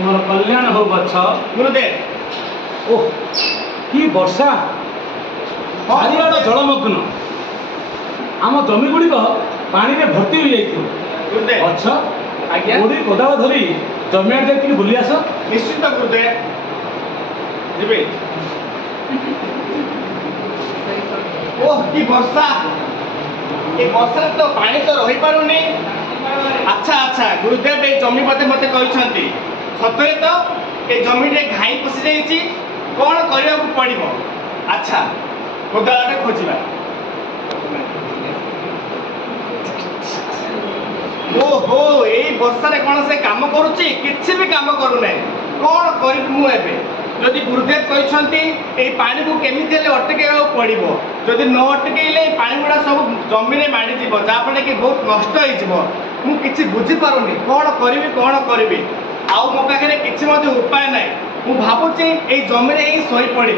तुम्हार कल्याण हो बच्छ। गुरुदेव ओह कि वर्षा चारिआड जलमग्न आम जमी गुड़िक पानी में भर्ती हो जाइए। गुरुदेव अच्छा आज्ञा कोड़ी कोदाल धरी जमियाड़ जाइए बुली आस। निश्चित गुरुदेव जी। ओह कि वर्षा ये वर्षा तो पानी तो रही पारुनी। अच्छा अच्छा गुरुदेव ये जमी मते मते कहते सतरे तो ये जमी घाई पशि जाइए कौन करने को पड़ो। अच्छा कोदालटे खोजा ओहो यही वर्षा कौन से काम करुच्ची किसी भी काम करूना कौन करी जदि गुरुदेव कहते पानी को केमी अटक पड़ो जदि न अटकले पानी गुड़ा सब जमी माड़ीज जहाँफल कि बहुत नष्ट हो बुझीपारुनि कौन करी आउ मो पाखे किसी उपाय ना मु भावुची ये जमी ही शोई पड़ी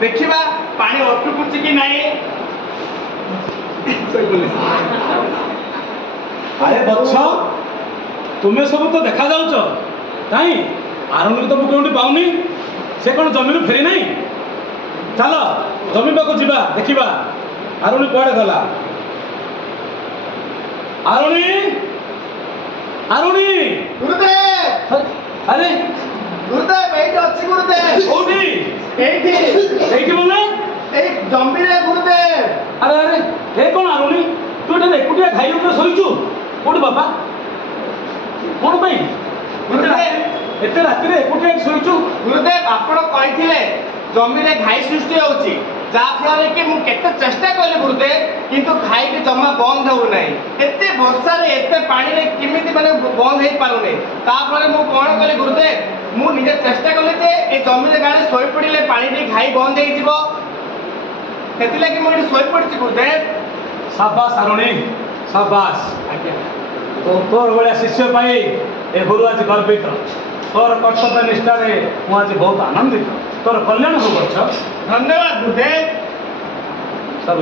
देखा पानी अटकुची कि ना। अरे बच्छ तुम्हें सब तो देखा जाऊच कहीं आरंभ तो मुझे पाऊनी से कौन जमी फेरी ना। चल जमी पाक जा देखा आरुणी कुआड़े गला। आरुणी आरुणी गुरुदेव अरे गुरुदेव ये अच्छी गुरुदेव कौटी ये बोले जमी रे गुरुदेव। अरे अरे ये कौन आरुणी तू एटा एकुटिया खाई उठे शोचु कौट बाबा कौन पाई एत राति एकुटिया शोचु। गुरुदेव आपण कही जमी रे घाई सृष्टि होची जहाँफल कि मुझे चेष्टा कली गुरुदेव किंतु घाई की जमा बंद होना एत वर्षा एत पानी केमी माने बंद हो पारे ताफल मुझे कौन कली गुरुदेव मुझे चेष्टा कली ये जमी गाड़ी शोई पड़े पानी घाई बंद होगी मुझे शोई पड़ी गुरुदेव। शाबाश आरुणी शाबाश तो तोर भाया शिष्य पाई ए गुरु आज गर्वित तोर कर्तव्य निष्ठार मुझे आज बहुत आनंदित तोर कल्याण हो। धन्यवाद गुरुदेव। सब